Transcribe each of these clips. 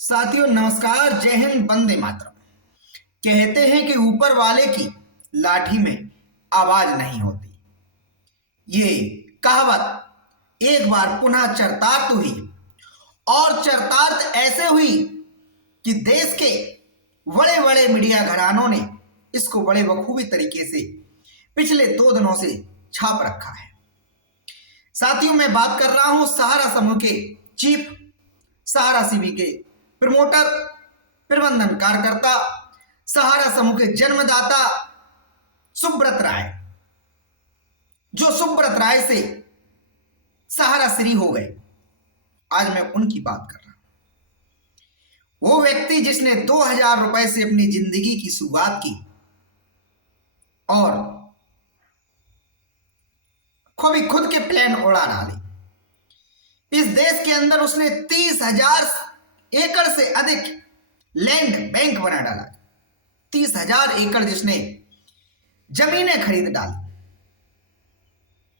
साथियों नमस्कार, जय हिंद, वंदे मातरम। कहते हैं कि ऊपर वाले की लाठी में आवाज नहीं होती। ये कहावत एक बार पुनः चरितार्थ हुई और चरितार्थ ऐसे हुई कि देश के बड़े बड़े मीडिया घरानों ने इसको बड़े बखूबी तरीके से पिछले 2 दिनों से छाप रखा है। साथियों मैं बात कर रहा हूं सहारा समूह के चीफ, सहारा सीवी के प्रमोटर, प्रबंधन कार्यकर्ता, सहारा समूह के जन्मदाता सुब्रत राय, जो सुब्रत राय से सहारा श्री हो गए। आज मैं उनकी बात कर रहा हूं। वो व्यक्ति जिसने 2000 रुपए से अपनी जिंदगी की शुरुआत की और खुद के प्लान उड़ा डाले। इस देश के अंदर उसने 30,000 एकड़ से अधिक लैंड बैंक बना डाला। 30,000 एकड़ जिसने जमीनें खरीद डाली।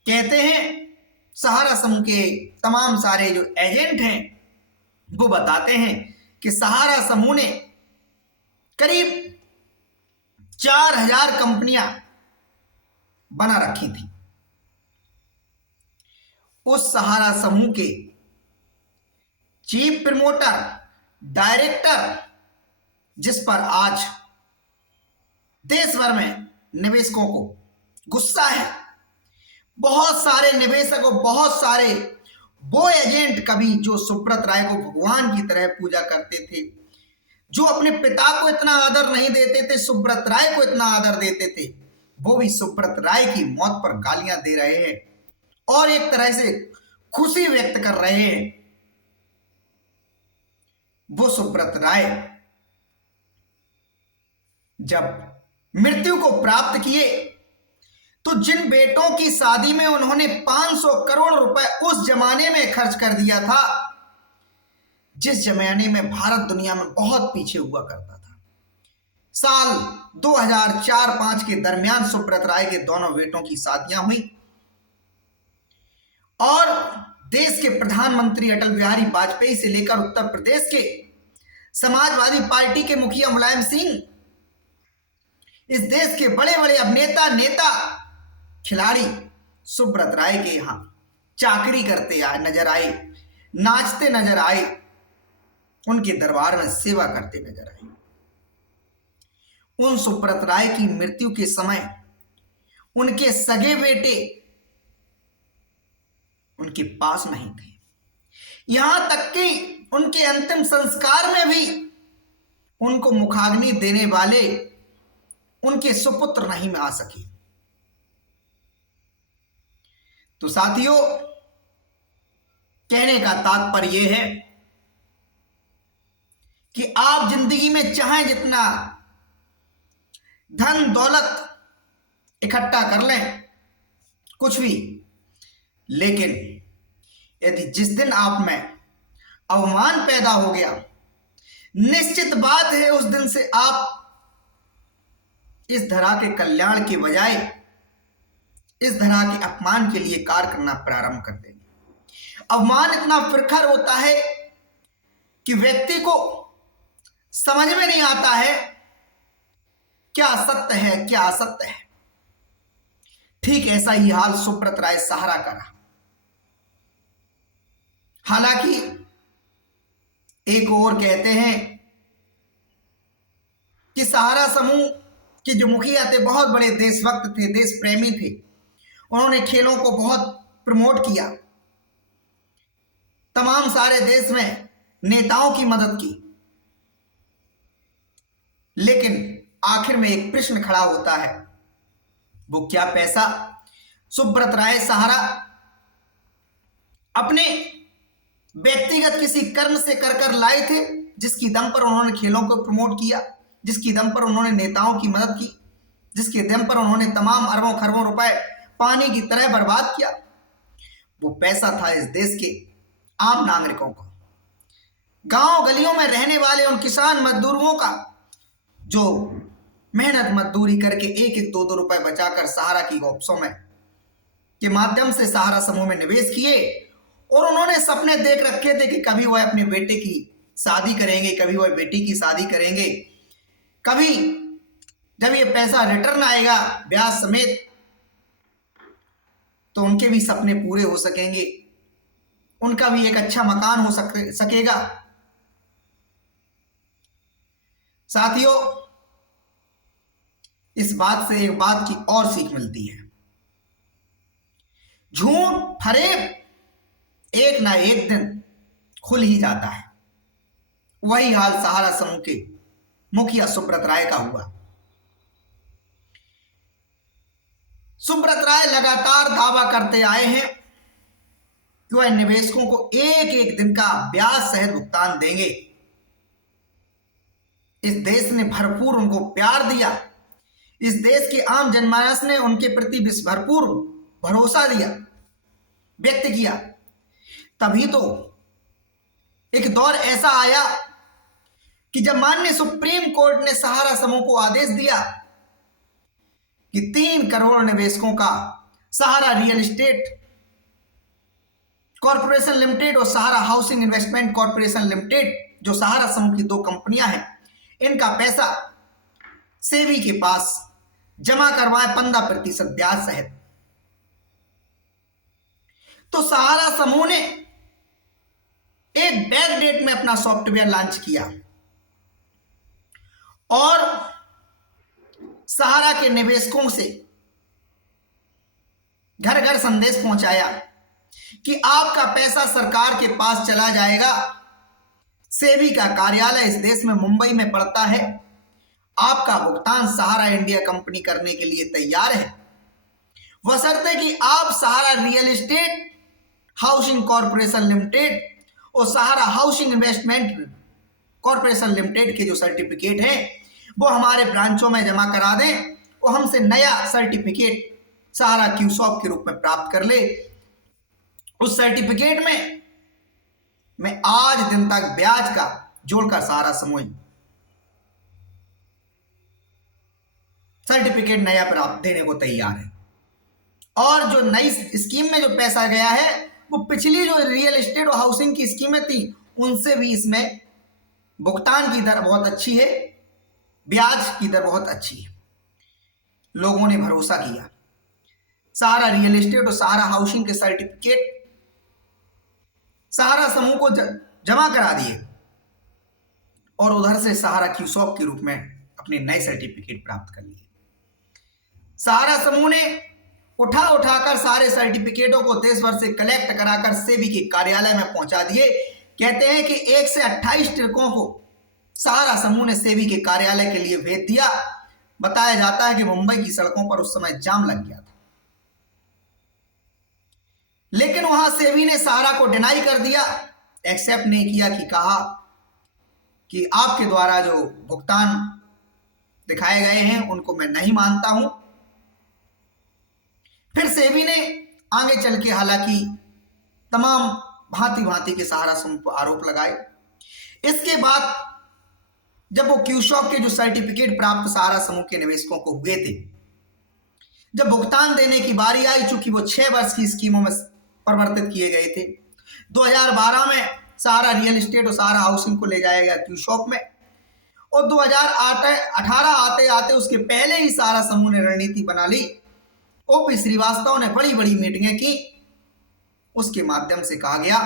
कहते हैं सहारा समूह के तमाम सारे जो एजेंट हैं वो बताते हैं कि सहारा समूह ने करीब 4,000 कंपनियां बना रखी थी। उस सहारा समूह के चीफ प्रमोटर, डायरेक्टर, जिस पर आज देश भर में निवेशकों को गुस्सा है, बहुत सारे निवेशक और बहुत सारे वो एजेंट कभी जो सुब्रत राय को भगवान की तरह पूजा करते थे, जो अपने पिता को इतना आदर नहीं देते थे, सुब्रत राय को इतना आदर देते थे, वो भी सुब्रत राय की मौत पर गालियां दे रहे हैं और एक तरह से खुशी व्यक्त कर रहे हैं। वो सुब्रत राय जब मृत्यु को प्राप्त किए तो जिन बेटों की शादी में उन्होंने 500 करोड़ रुपए उस जमाने में खर्च कर दिया था, जिस जमाने में भारत दुनिया में बहुत पीछे हुआ करता था। साल 2004-5 के दरमियान सुब्रत राय के दोनों बेटों की शादियां हुई और देश के प्रधानमंत्री अटल बिहारी वाजपेयी से लेकर उत्तर प्रदेश के समाजवादी पार्टी के मुखिया मुलायम सिंह, इस देश के बड़े बड़े अभिनेता, नेता, खिलाड़ी सुब्रत राय के यहां चाकरी करते नजर आए, नाचते नजर आए, उनके दरबार में सेवा करते नजर आए। उन सुब्रत राय की मृत्यु के समय उनके सगे बेटे उनके पास नहीं थे। यहां तक कि उनके अंतिम संस्कार में भी उनको मुखाग्नि देने वाले उनके सुपुत्र नहीं आ सके। तो साथियों, कहने का तात्पर्य यह है कि आप जिंदगी में चाहे जितना धन दौलत इकट्ठा कर लें, कुछ भी, लेकिन यदि जिस दिन आप में अवमान पैदा हो गया, निश्चित बात है उस दिन से आप इस धरा के कल्याण के बजाय इस धरा के अपमान के लिए कार्य करना प्रारंभ कर देंगे। अवमान इतना प्रखर होता है कि व्यक्ति को समझ में नहीं आता है क्या सत्य है क्या असत्य है। ठीक ऐसा ही हाल सुब्रत राय सहारा का रहा। हालांकि एक और कहते हैं कि सहारा समूह के जो मुखिया थे बहुत बड़े देशभक्त थे, देश प्रेमी थे। उन्होंने खेलों को बहुत प्रमोट किया, तमाम सारे देश में नेताओं की मदद की। लेकिन आखिर में एक प्रश्न खड़ा होता है, वो क्या पैसा सुब्रत राय सहारा अपने व्यक्तिगत किसी कर्म से कर लाए थे, जिसकी दम पर उन्होंने खेलों को प्रमोट किया, जिसकी दम पर उन्होंने नेताओं की मदद की, जिसके दम पर उन्होंने तमाम अरबों खरबों रुपए पानी की तरह बर्बाद किया। वो पैसा था इस देश के आम नागरिकों का, गांव गलियों में रहने वाले उन किसान मजदूरों का, जो मेहनत मजदूरी करके 1-1, 2-2 रुपए बचाकर सहारा की ऑफिसों में के माध्यम से सहारा समूह में निवेश किए और उन्होंने सपने देख रखे थे कि कभी वह अपने बेटे की शादी करेंगे, कभी वह बेटी की शादी करेंगे, कभी जब ये पैसा रिटर्न आएगा ब्याज समेत तो उनके भी सपने पूरे हो सकेंगे, उनका भी एक अच्छा मकान हो सकेगा। साथियों, इस बात से एक बात की और सीख मिलती है, झूठ फरेब एक ना एक दिन खुल ही जाता है। वही हाल सहारा समूह के मुखिया सुब्रत राय का हुआ। सुब्रत राय लगातार दावा करते आए हैं कि वह निवेशकों को एक एक दिन का ब्याज सहित भुगतान देंगे। इस देश ने भरपूर उनको प्यार दिया, इस देश के आम जनमानस ने उनके प्रति भरपूर भरोसा दिया, व्यक्त किया। तभी तो एक दौर ऐसा आया कि जब माननीय सुप्रीम कोर्ट ने सहारा समूह को आदेश दिया कि 3 करोड़ निवेशकों का सहारा रियल एस्टेट कॉरपोरेशन लिमिटेड और Sahara housing investment corporation limited, जो सहारा समूह की 2 कंपनियां हैं, इनका पैसा सेबी के पास जमा करवाए 15% ब्याज सहित। तो सहारा समूह ने एक बैक डेट में अपना सॉफ्टवेयर लॉन्च किया और सहारा के निवेशकों से घर घर संदेश पहुंचाया कि आपका पैसा सरकार के पास चला जाएगा। सेबी का कार्यालय इस देश में मुंबई में पड़ता है। आपका भुगतान सहारा इंडिया कंपनी करने के लिए तैयार है, बशर्ते कि आप Sahara real estate housing corporation limited और Sahara housing investment corporation limited के जो सर्टिफिकेट हैं वो हमारे ब्रांचों में जमा करा दें और हमसे नया सर्टिफिकेट सहारा क्यूसॉप के रूप में प्राप्त कर ले। उस सर्टिफिकेट में मैं आज दिन तक ब्याज का जोड़कर सहारा समूह सर्टिफिकेट नया प्राप्त देने को तैयार है। और जो नई स्कीम में जो पैसा गया है वो पिछली जो रियल एस्टेट और हाउसिंग की स्कीमें थी उनसे भी इसमें भुगतान की दर बहुत अच्छी है, ब्याज की दर बहुत अच्छी है। लोगों ने भरोसा किया, सहारा रियल एस्टेट और सहारा हाउसिंग के सर्टिफिकेट सहारा समूह को जमा करा दिए और उधर से सहारा क्यूसॉप के रूप में अपने नए सर्टिफिकेट प्राप्त कर लिए। सहारा समूह ने उठाकर सारे सर्टिफिकेटों को देश भर से कलेक्ट कराकर सेबी के कार्यालय में पहुंचा दिए। कहते हैं कि 1 से 28 ट्रकों को सहारा समूह ने सेबी के कार्यालय के लिए भेज दिया। बताया जाता है कि मुंबई की सड़कों पर उस समय जाम लग गया था, लेकिन वहां सेबी ने सहारा को डिनाई कर दिया, एक्सेप्ट नहीं किया, कि कहा कि आपके द्वारा जो भुगतान दिखाए गए हैं उनको मैं नहीं मानता हूं। फिर सेबी ने आगे चल के हालांकि तमाम भांति भांति के सहारा समूह पर आरोप लगाए। इसके बाद जब वो क्यूसॉप के जो सर्टिफिकेट प्राप्त सहारा समूह के निवेशकों को हुए थे, जब भुगतान देने की बारी आई, चूंकि वो 6 वर्ष की स्कीमों में परिवर्तित किए गए थे, 2012 में सहारा रियल एस्टेट और सहारा हाउसिंग को ले जाया गया क्यूसॉप में, और 2018 आते आते उसके पहले ही सहारा समूह ने रणनीति बना ली। ओपी श्रीवास्तव ने बड़ी बड़ी मीटिंगें की, उसके माध्यम से कहा गया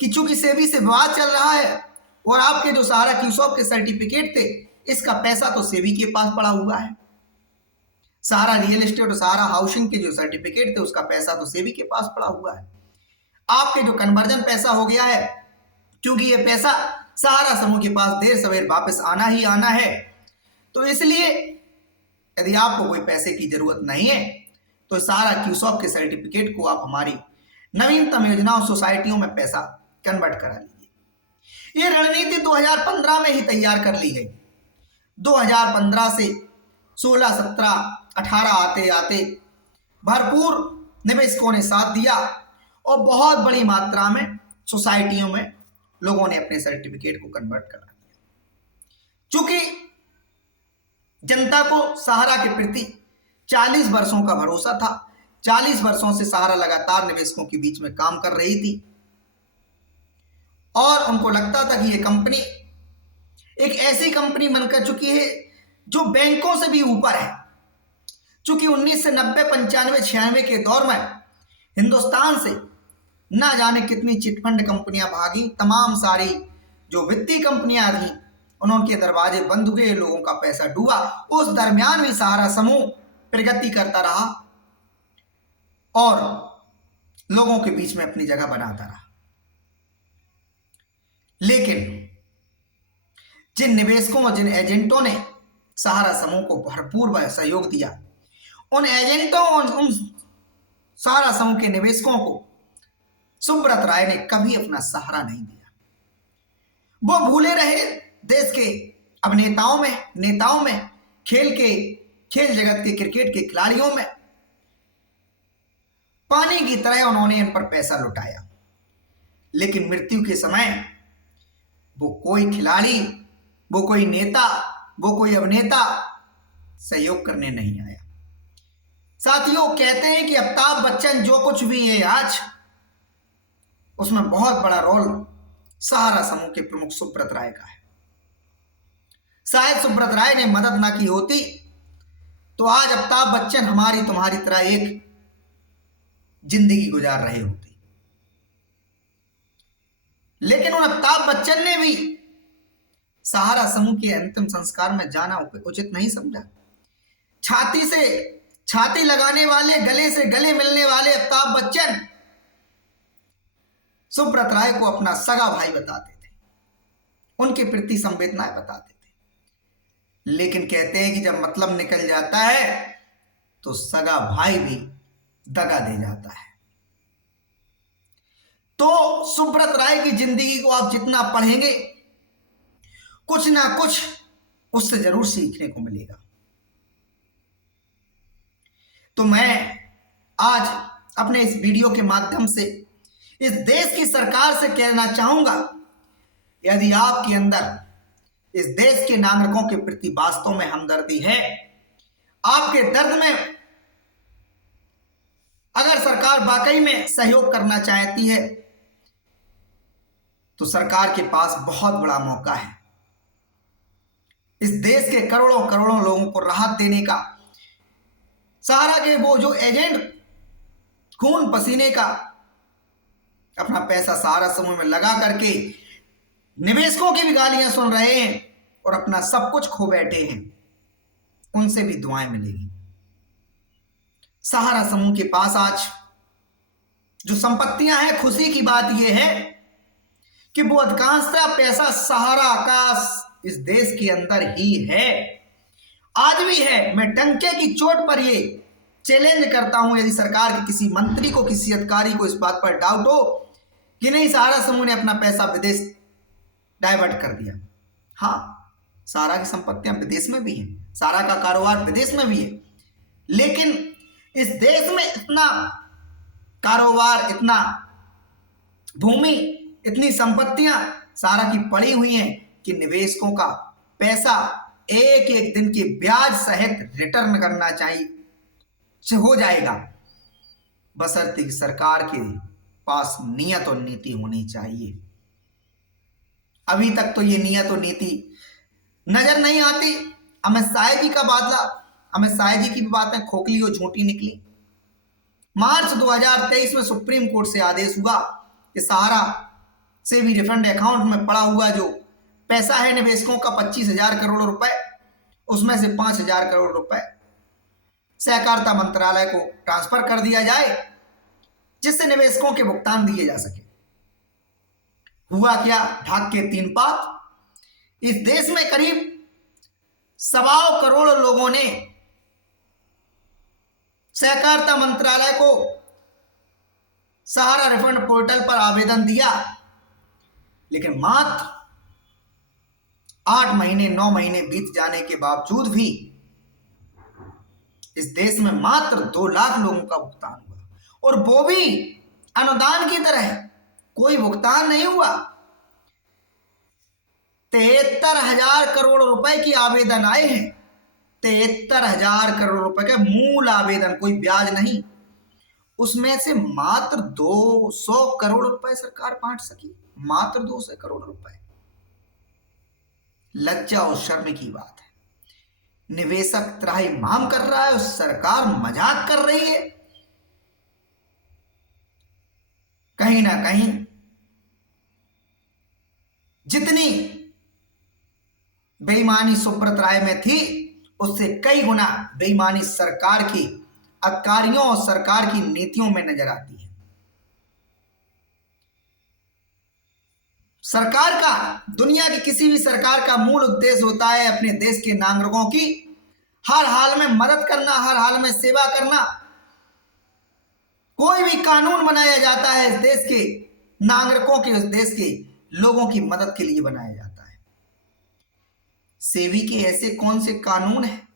कि चूंकि सेबी से विवाद चल रहा है और आपके जो सहारा क्यूसॉप के सर्टिफिकेट थे इसका पैसा तो सेबी के पास पड़ा हुआ है, सहारा रियल एस्टेट और सहारा हाउसिंग के जो सर्टिफिकेट थे उसका पैसा तो सेबी के पास पड़ा हुआ है। आपके जो कन्वर्जन पैसा हो गया है, क्योंकि ये पैसा सहारा समूह के पास देर सवेर वापस आना ही आना है, तो इसलिए यदि आपको कोई पैसे की जरूरत नहीं है तो सहारा क्यूसॉप के सर्टिफिकेट को आप हमारी नवीनतम योजनाओं सोसाइटियों में पैसा कन्वर्ट करा लीजिए। ये रणनीति 2015 में ही तैयार कर ली गई। 2015 से 16, 17, 18 आते आते भरपूर निवेशकों ने साथ दिया और बहुत बड़ी मात्रा में सोसाइटियों में लोगों ने अपने सर्टिफिकेट को कन्वर्ट करा दिया। चूंकि जनता को सहारा के प्रति 40 वर्षों का भरोसा था, 40 वर्षों से सहारा लगातार निवेशकों के बीच में काम कर रही थी और उनको लगता था कि ये कंपनी एक ऐसी कंपनी बनकर चुकी है जो बैंकों से भी ऊपर है। चूंकि 1990, 95, 96 के दौर में हिंदुस्तान से ना जाने कितनी चिटफंड कंपनियां भागी, तमाम सारी जो वित्तीय कंपनियां थी उनके दरवाजे बंद हुए, लोगों का पैसा डूबा। उस दरमियान भी सहारा समूह प्रगति करता रहा और लोगों के बीच में अपनी जगह बनाता रहा। लेकिन जिन निवेशकों और जिन एजेंटों ने सहारा समूह को भरपूर सहयोग दिया, उन एजेंटों और उन सहारा समूह के निवेशकों को सुब्रत राय ने कभी अपना सहारा नहीं दिया। वो भूले रहे देश के नेताओं में, खेल जगत के क्रिकेट के खिलाड़ियों में। पानी की तरह उन्होंने इन पर पैसा लुटाया, लेकिन मृत्यु के समय वो कोई खिलाड़ी, वो कोई नेता, वो कोई अभिनेता सहयोग करने नहीं आया। साथियों, कहते हैं कि अमिताभ बच्चन जो कुछ भी है आज, उसमें बहुत बड़ा रोल सहारा समूह के प्रमुख सुब्रत राय का है। शायद सुब्रत राय ने मदद ना की होती तो आज अमिताभ बच्चन हमारी तुम्हारी तरह एक जिंदगी गुजार रहे होते। लेकिन उन अमिताभ बच्चन ने भी सहारा समूह के अंतिम संस्कार में जाना उचित नहीं समझा। छाती से छाती लगाने वाले, गले से गले मिलने वाले अमिताभ बच्चन सुब्रत राय को अपना सगा भाई बताते थे, उनके प्रति संवेदनाएं बताते थे। लेकिन कहते हैं कि जब मतलब निकल जाता है तो सगा भाई भी दगा दे जाता है। तो सुब्रत राय की जिंदगी को आप जितना पढ़ेंगे, कुछ ना कुछ उससे जरूर सीखने को मिलेगा। तो मैं आज अपने इस वीडियो के माध्यम से इस देश की सरकार से कहना चाहूंगा, यदि आपके अंदर इस देश के नागरिकों के प्रति वास्तव में हमदर्दी है, आपके दर्द में अगर सरकार वाकई में सहयोग करना चाहती है, तो सरकार के पास बहुत बड़ा मौका है इस देश के करोड़ों करोड़ों लोगों को राहत देने का। सहारा के वो जो एजेंट खून पसीने का अपना पैसा सहारा समूह में लगा करके निवेशकों की भी गालियां सुन रहे हैं और अपना सब कुछ खो बैठे हैं, उनसे भी दुआएं मिलेगी। सहारा समूह के पास आज जो संपत्तियां हैं, खुशी की बात यह है कि वो अधिकांशतः पैसा सहारा का इस देश के अंदर ही है, आज भी है। मैं डंके की चोट पर ये चैलेंज करता हूं, यदि सरकार के किसी मंत्री को, किसी अधिकारी को इस बात पर डाउट हो कि नहीं सहारा समूह ने अपना पैसा विदेश डाइवर्ट कर दिया, हाँ, सहारा की संपत्तियां विदेश में भी हैं, सहारा का कारोबार विदेश में भी है, लेकिन इस देश में इतना कारोबार, इतना भूमि, इतनी संपत्तियां सहारा की पड़ी हुई हैं कि निवेशकों का पैसा एक एक दिन के ब्याज सहित रिटर्न करना चाहिए हो जाएगा, बशर्ते कि सरकार के पास नियत और नीति होनी चाहिए। अभी तक तो ये नियत और नीति नजर नहीं आती। अमित शाह जी का बादला, अमित शाह जी की भी बातें खोखली और झूठी निकली। मार्च 2023 में सुप्रीम कोर्ट से आदेश हुआ कि सहारा से भी रिफंड अकाउंट में पड़ा हुआ जो पैसा है निवेशकों का 25,000 करोड़ रुपए, उसमें से 5,000 करोड़ रुपए सहकारिता मंत्रालय को ट्रांसफर कर दिया जाए, जिससे निवेशकों के भुगतान दिए जा सके। हुआ क्या? ढाक के तीन पात। इस देश में करीब 1.25 करोड़ लोगों ने सहकारिता मंत्रालय को सहारा रिफंड पोर्टल पर आवेदन दिया, लेकिन मात्र 8 महीने 9 महीने बीत जाने के बावजूद भी इस देश में मात्र 2 लाख लोगों का भुगतान हुआ, और वो भी अनुदान की तरह, कोई भुगतान नहीं हुआ। 73,000 करोड़ रुपए की आवेदन आए हैं, 73,000 करोड़ रुपए के मूल आवेदन, कोई ब्याज नहीं। उसमें से मात्र 200 करोड़ रुपए सरकार बांट सकी। मात्र 200 करोड़ रुपए। लज्जा और शर्म की बात है। निवेशक त्राहिमाम कर रहा है और सरकार मजाक कर रही है। कहीं ना कहीं जितनी बेईमानी सुब्रत राय में थी, उससे कई गुना बेईमानी सरकार की अधिकारियों और सरकार की नीतियों में नजर आती है। सरकार का, दुनिया की किसी भी सरकार का मूल उद्देश्य होता है अपने देश के नागरिकों की हर हाल में मदद करना, हर हाल में सेवा करना। कोई भी कानून बनाया जाता है इस देश के नागरिकों के, उस देश के लोगों की मदद के लिए बनाया जाता है। सेबी के ऐसे कौन से कानून हैं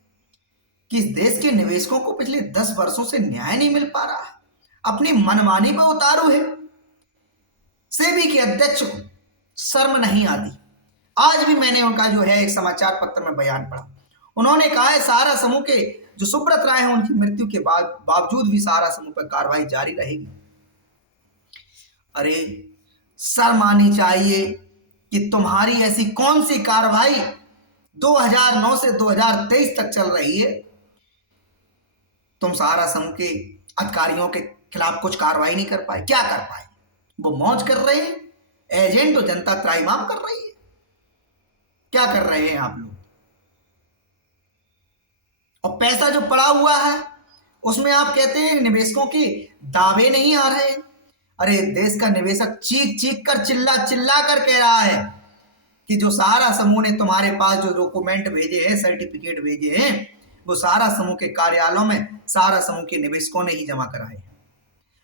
कि इस देश के निवेशकों को पिछले 10 वर्षों से न्याय नहीं मिल पा रहा है, अपनी मनमानी पर उतारू है। सेबी के अध्यक्ष को शर्म नहीं आती। आज भी मैंने उनका जो है एक समाचार पत्र में बयान पढ़ा। उन्होंने कहा है सहारा समूह के जो सुब्रत राय हैं उनकी मृत्यु के बावजूद भी सहारा समूह पर कार्रवाई जारी रहेगी। अरे शर्म आनी चाहिए कि तुम्हारी ऐसी कौन सी कार्रवाई 2009 से 2023 तक चल रही है, तुम सहारा समूह के अधिकारियों के खिलाफ कुछ कार्रवाई नहीं कर पाए। क्या कर पाए? वो मौज कर रहे हैं, एजेंट तो जनता त्राहिमाम कर रही है। क्या कर रहे हैं आप लोग? और पैसा जो पड़ा हुआ है उसमें आप कहते हैं निवेशकों के दावे नहीं आ रहे। अरे देश का निवेशक चीख चीख कर, चिल्ला चिल्ला कर कह रहा है कि जो सहारा समूह ने तुम्हारे पास जो डॉक्यूमेंट भेजे हैं, सर्टिफिकेट भेजे हैं, वो सहारा समूह के कार्यालयों में सहारा समूह के निवेशकों ने ही जमा कराए हैं।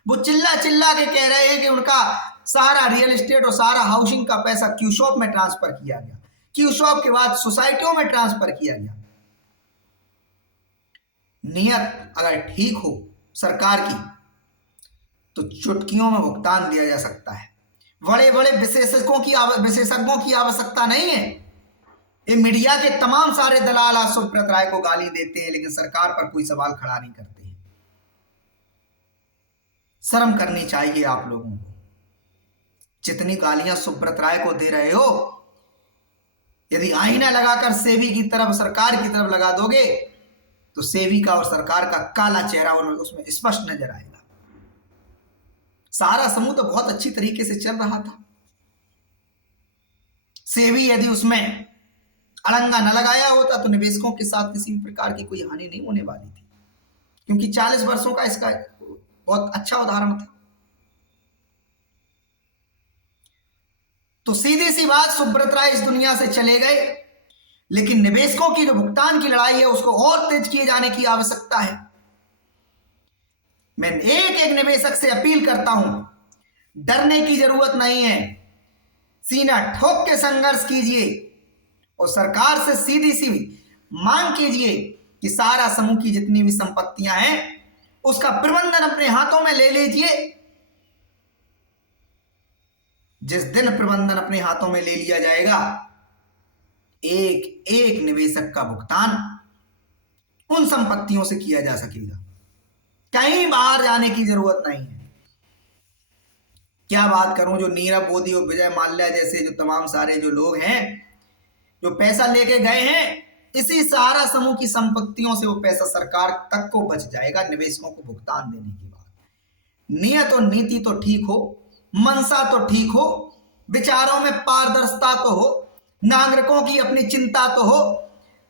वो चिल्ला चिल्ला के कह रहे हैं कि उनका सहारा रियल एस्टेट और सहारा हाउसिंग का पैसा क्यूशॉप में ट्रांसफर किया गया, क्यूशॉप के बाद सोसाइटियों में ट्रांसफर किया गया। नियत अगर ठीक हो सरकार की तो चुटकियों में भुगतान दिया जा सकता है। बड़े बड़े विशेषज्ञों की आवश्यकता नहीं है। ये मीडिया के तमाम सारे दलाल आज सुब्रत राय को गाली देते हैं, लेकिन सरकार पर कोई सवाल खड़ा नहीं करते हैं। शर्म करनी चाहिए आप लोगों को। जितनी गालियां सुब्रत राय को दे रहे हो, यदि आईना लगाकर सेबी की तरफ, सरकार की तरफ लगा दोगे तो सेबी का और सरकार का काला चेहरा उसमें स्पष्ट नजर आएगा। सहारा समूह तो बहुत अच्छी तरीके से चल रहा था। सेबी यदि उसमें अड़ंगा न लगाया होता तो निवेशकों के साथ किसी भी प्रकार की कोई हानि नहीं होने वाली थी, क्योंकि 40 वर्षों का इसका बहुत अच्छा उदाहरण था। तो सीधी सी बात, सुब्रत राय इस दुनिया से चले गए, लेकिन निवेशकों की जो भुगतान की लड़ाई है उसको और तेज किए जाने की आवश्यकता है। मैं एक एक निवेशक से अपील करता हूं, डरने की जरूरत नहीं है। सीना ठोक के संघर्ष कीजिए और सरकार से सीधी सी मांग कीजिए कि सहारा समूह की जितनी भी संपत्तियां हैं उसका प्रबंधन अपने हाथों में ले लीजिए। जिस दिन प्रबंधन अपने हाथों में ले लिया जाएगा, एक एक निवेशक का भुगतान उन संपत्तियों से किया जा सकेगा। कहीं बाहर जाने की जरूरत नहीं है। क्या बात करूं, जो नीरव मोदी और विजय माल्या जैसे जो तमाम सारे जो लोग हैं जो पैसा लेके गए हैं, इसी सहारा समूह की संपत्तियों से वो पैसा सरकार तक को बच जाएगा निवेशकों को भुगतान देने की बात। नियत और नीति तो ठीक हो, मनसा तो ठीक हो, विचारों में पारदर्शिता तो हो, नागरिकों की अपनी चिंता तो हो।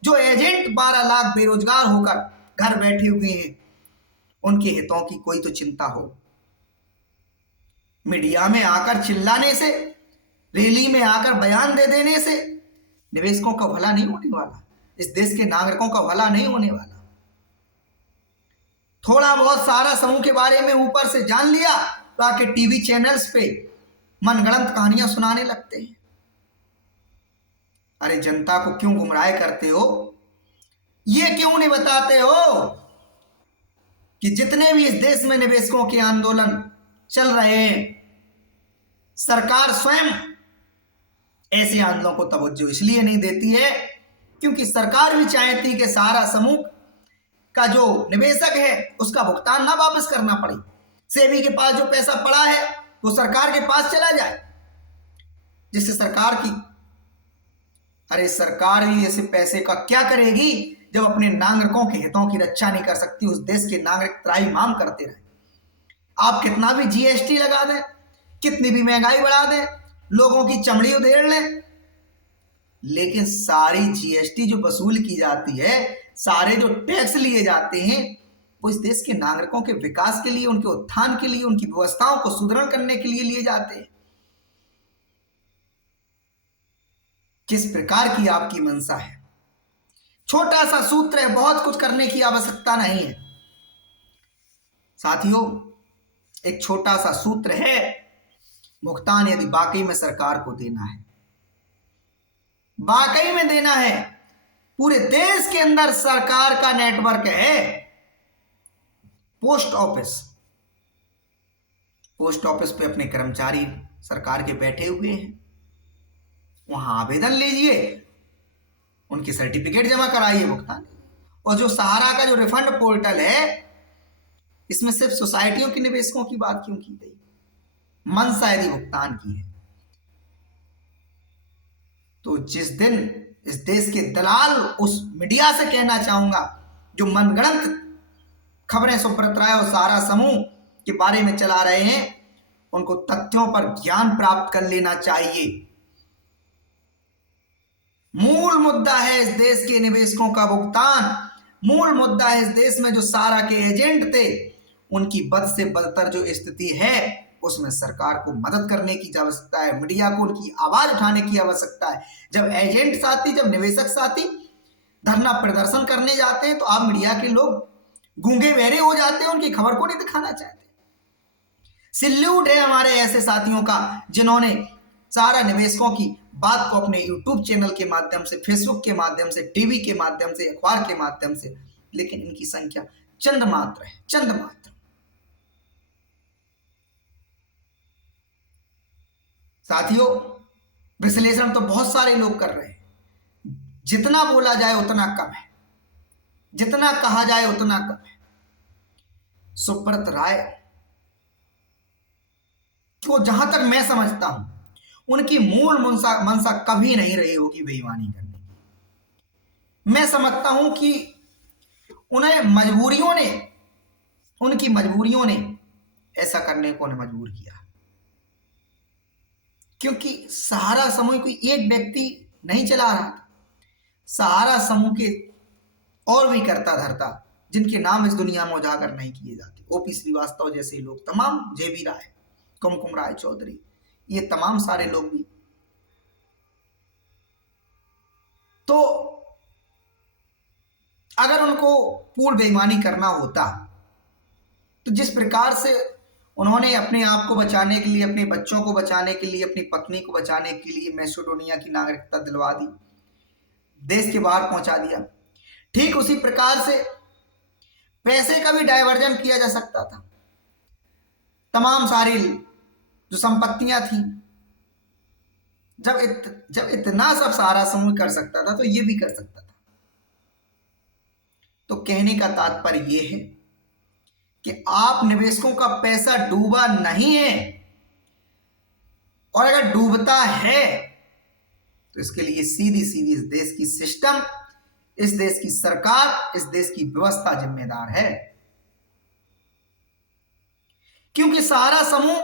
जो एजेंट 12 लाख बेरोजगार होकर घर बैठे हुए हैं, उनके हितों की कोई तो चिंता हो। मीडिया में आकर चिल्लाने से, रैली में आकर बयान दे देने से निवेशकों का भला नहीं होने वाला, इस देश के नागरिकों का भला नहीं होने वाला। थोड़ा बहुत सहारा समूह के बारे में ऊपर से जान लिया तो आके टीवी चैनल्स पे मनगढ़ंत कहानियां सुनाने लगते हैं। अरे जनता को क्यों गुमराह करते हो? ये क्यों नहीं बताते हो कि जितने भी इस देश में निवेशकों के आंदोलन चल रहे हैं, सरकार स्वयं ऐसे आंदोलनों को तवज्जो इसलिए नहीं देती है क्योंकि सरकार भी चाहती कि सहारा समूह का जो निवेशक है उसका भुगतान ना वापस करना पड़े। सेबी के पास जो पैसा पड़ा है वो सरकार के पास चला जाए, जिससे सरकार की, अरे सरकार भी ऐसे पैसे का क्या करेगी जब अपने नागरिकों के हितों की रक्षा नहीं कर सकती। उस देश के नागरिक त्राहिमाम करते रहे। आप कितना भी जीएसटी लगा दें, कितनी भी महंगाई बढ़ा दें, लोगों की चमड़ी उधेड़ लें, लेकिन सारी जीएसटी जो वसूल की जाती है, सारे जो टैक्स लिए जाते हैं, वो इस देश के नागरिकों के विकास के लिए, उनके उत्थान के लिए, उनकी व्यवस्थाओं को सुदृढ़ करने के लिए लिए जाते हैं। किस प्रकार की आपकी मंशा है? छोटा सा सूत्र है, बहुत कुछ करने की आवश्यकता नहीं है साथियों। एक छोटा सा सूत्र है, भुगतान यदि वाकई में सरकार को देना है, वाकई में देना है, पूरे देश के अंदर सरकार का नेटवर्क है। पोस्ट ऑफिस पे अपने कर्मचारी सरकार के बैठे हुए हैं, वहां आवेदन लीजिए, उनके सर्टिफिकेट जमा कराइए, भुगतान। और जो सहारा का जो रिफंड पोर्टल है, इसमें सिर्फ सोसाइटियों के निवेशकों की बात क्यों की गई? मंशा यदि भुगतान की है तो जिस दिन इस देश के दलाल, उस मीडिया से कहना चाहूंगा जो मनगढ़ंत खबरें सुब्रत राय और सहारा समूह के बारे में चला रहे हैं, उनको तथ्यों पर ज्ञान प्राप्त कर लेना चाहिए। मूल मुद्दा है इस देश के निवेशकों का भुगतान। मूल मुद्दा है इस देश में जो सहारा के एजेंट थे, उनकी बद से बदतर जो स्थिति है, उसमें सरकार को मदद करने की आवश्यकता है, मीडिया को उनकी आवाज उठाने की आवश्यकता है। जब एजेंट साथी, जब निवेशक साथी धरना प्रदर्शन करने जाते हैं तो आप मीडिया के लोग गूंगे बहरे हो जाते हैं, उनकी खबर को नहीं दिखाना चाहते। सैल्यूट है हमारे ऐसे साथियों का जिन्होंने सारा निवेशकों की बात को अपने यूट्यूब चैनल के माध्यम से, फेसबुक के माध्यम से, टीवी के माध्यम से, अखबार के माध्यम से, लेकिन इनकी संख्या चंद मात्र है, चंद मात्र। साथियों, विश्लेषण तो बहुत सारे लोग कर रहे हैं, जितना बोला जाए उतना कम है, जितना कहा जाए उतना कम है। सुब्रत राय को जहां तक मैं समझता हूं, उनकी मूल मंशा कभी नहीं रही होगी बेईमानी करने की। मैं समझता हूं कि उन्हें उनकी मजबूरियों ने ऐसा करने को उन्हें मजबूर किया, क्योंकि सहारा समूह कोई एक व्यक्ति नहीं चला रहा था। सहारा समूह के और भी करता धरता, जिनके नाम इस दुनिया में उजागर नहीं किए जाते, ओपी श्रीवास्तव जैसे लोग, तमाम, जेबी राय, कुमकुम राय चौधरी, ये तमाम सारे लोग भी। तो अगर उनको पूर्ण बेईमानी करना होता तो जिस प्रकार से उन्होंने अपने आप को बचाने के लिए, अपने बच्चों को बचाने के लिए, अपनी पत्नी को बचाने के लिए मैसेडोनिया की नागरिकता दिलवा दी, देश के बाहर पहुंचा दिया, ठीक उसी प्रकार से पैसे का भी डायवर्जन किया जा सकता था। तमाम सारी जो संपत्तियां थी, जब इतना सब सहारा समूह कर सकता था तो ये भी कर सकता था। तो कहने का तात्पर्य यह है कि आप निवेशकों का पैसा डूबा नहीं है, और अगर डूबता है तो इसके लिए सीधी सीधी इस देश की सिस्टम, इस देश की सरकार, इस देश की व्यवस्था जिम्मेदार है। क्योंकि सहारा समूह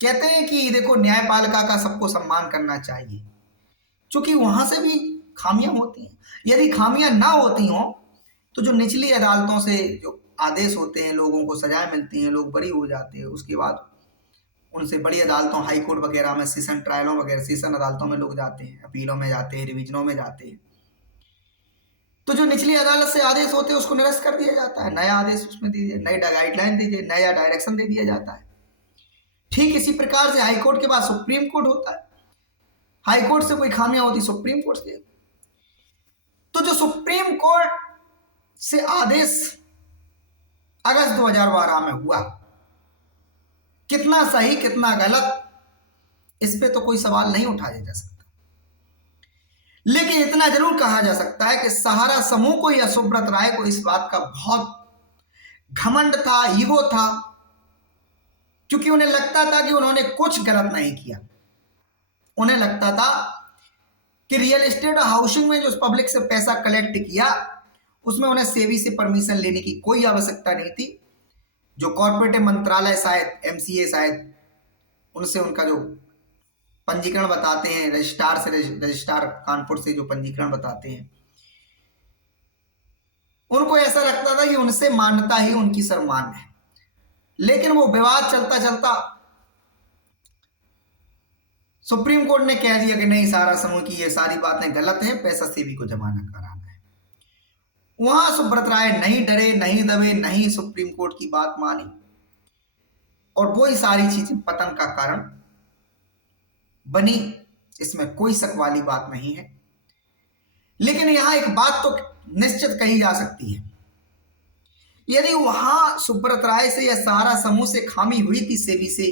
कहते हैं कि देखो, न्यायपालिका का सबको सम्मान करना चाहिए, क्योंकि वहां से भी खामियां होती हैं। यदि खामियां ना होती हों तो जो निचली अदालतों से जो आदेश होते हैं, लोगों को सजाएं मिलती हैं, लोग बरी हो जाते हैं, उसके बाद उनसे बड़ी अदालतों, हाई कोर्ट वगैरह में, सेशन ट्रायलों वगैरह, सेशन अदालतों में लोग जाते हैं, अपीलों में जाते हैं, रिवीजनों में जाते हैं। तो जो निचली अदालत से आदेश होते हैं उसको निरस्त कर दिया जाता है, नया आदेश उसमें दीजिए, नई गाइडलाइन दीजिए, नया डायरेक्शन दे दिया जाता है। ठीक इसी प्रकार से हाईकोर्ट के बाद सुप्रीम कोर्ट होता है। हाईकोर्ट से कोई खामियां होती, सुप्रीम कोर्ट से। तो जो सुप्रीम कोर्ट से आदेश अगस्त 2012 में हुआ, कितना सही कितना गलत, इस पे तो कोई सवाल नहीं उठाया जा सकता, लेकिन इतना जरूर कहा जा सकता है कि सहारा समूह को या सुब्रत राय को इस बात का बहुत घमंड था, ईगो था क्योंकि उन्हें लगता था कि उन्होंने कुछ गलत नहीं किया। उन्हें लगता था कि रियल एस्टेट और हाउसिंग में जो पब्लिक से पैसा कलेक्ट किया उसमें उन्हें सेबी से परमिशन लेने की कोई आवश्यकता नहीं थी। जो कॉर्पोरेट मंत्रालय शायद एमसीए शायद उनसे उनका जो पंजीकरण बताते हैं, रजिस्ट्रार कानपुर से जो पंजीकरण बताते हैं, उनको ऐसा लगता था कि उनसे मान्यता ही उनकी सर्वमान्य है। लेकिन वो विवाद चलता चलता सुप्रीम कोर्ट ने कह दिया कि नहीं, सारा समूह की ये सारी बातें गलत हैं, पैसा सेबी को जमा न कराना है। वहां सुब्रत राय नहीं डरे, नहीं दबे, नहीं सुप्रीम कोर्ट की बात मानी और वो ही सारी चीजें पतन का कारण बनी। इसमें कोई शक वाली बात नहीं है। लेकिन यहां एक बात तो निश्चित कही जा सकती है, यदि वहां सुब्रत राय से या सहारा समूह से खामी हुई थी सेबी से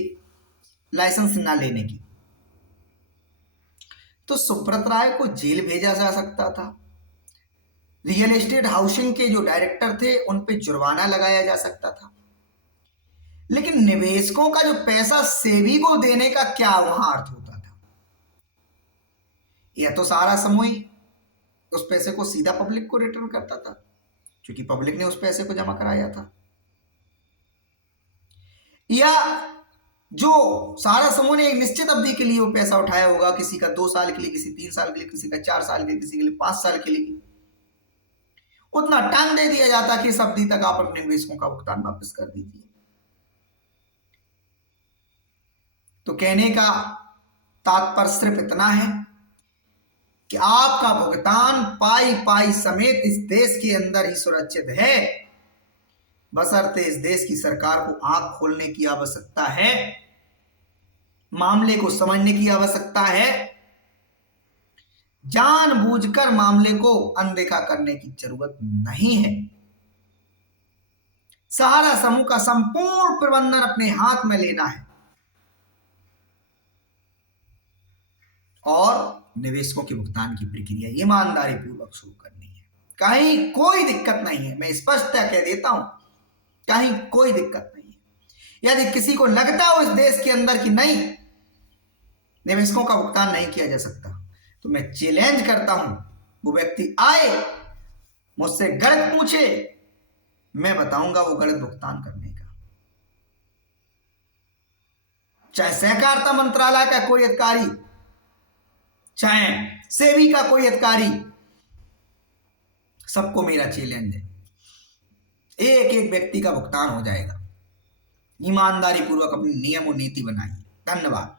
लाइसेंस ना लेने की, तो सुब्रत राय को जेल भेजा जा सकता था। रियल एस्टेट हाउसिंग के जो डायरेक्टर थे उन पे जुर्माना लगाया जा सकता था। लेकिन निवेशकों का जो पैसा सेबी को देने का क्या वहां अर्थ होता था? यह तो सारा समूह ही उस पैसे को सीधा पब्लिक को रिटर्न करता था, क्योंकि पब्लिक ने उस पैसे को जमा कराया था। या जो सारा समूह ने एक निश्चित अवधि के लिए वो पैसा उठाया होगा, किसी का 2 साल के लिए, किसी 3 साल के लिए, किसी का 4 साल के लिए, किसी के लिए 5 साल के लिए, उतना टाइम दे दिया जाता कि इस अवधि तक आप अपने निवेशकों का भुगतान वापस कर दीजिए। तो कहने का तात्पर्य सिर्फ इतना है कि आपका भुगतान पाई पाई समेत इस देश के अंदर ही सुरक्षित है, बशर्ते इस देश की सरकार को आंख खोलने की आवश्यकता है, मामले को समझने की आवश्यकता है, जानबूझकर मामले को अनदेखा करने की जरूरत नहीं है। सहारा समूह का संपूर्ण प्रबंधन अपने हाथ में लेना है और निवेशकों के भुगतान की प्रक्रिया ईमानदारी पूर्वक शुरू करनी है। कहीं कोई दिक्कत नहीं है, मैं स्पष्टता कह देता हूं, कहीं कोई दिक्कत नहीं है। यदि किसी को लगता हो इस देश के अंदर कि नहीं, निवेशकों का भुगतान नहीं किया जा सकता, तो मैं चैलेंज करता हूं, वो व्यक्ति आए मुझसे गलत पूछे, मैं बताऊंगा वो गलत भुगतान करने का। चाहे सहकारिता मंत्रालय का कोई अधिकारी, चाहे सेबी का कोई अधिकारी, सबको मेरा चैलेंज है, एक एक व्यक्ति का भुगतान हो जाएगा। ईमानदारी पूर्वक अपनी नियम और नीति बनाइए। धन्यवाद।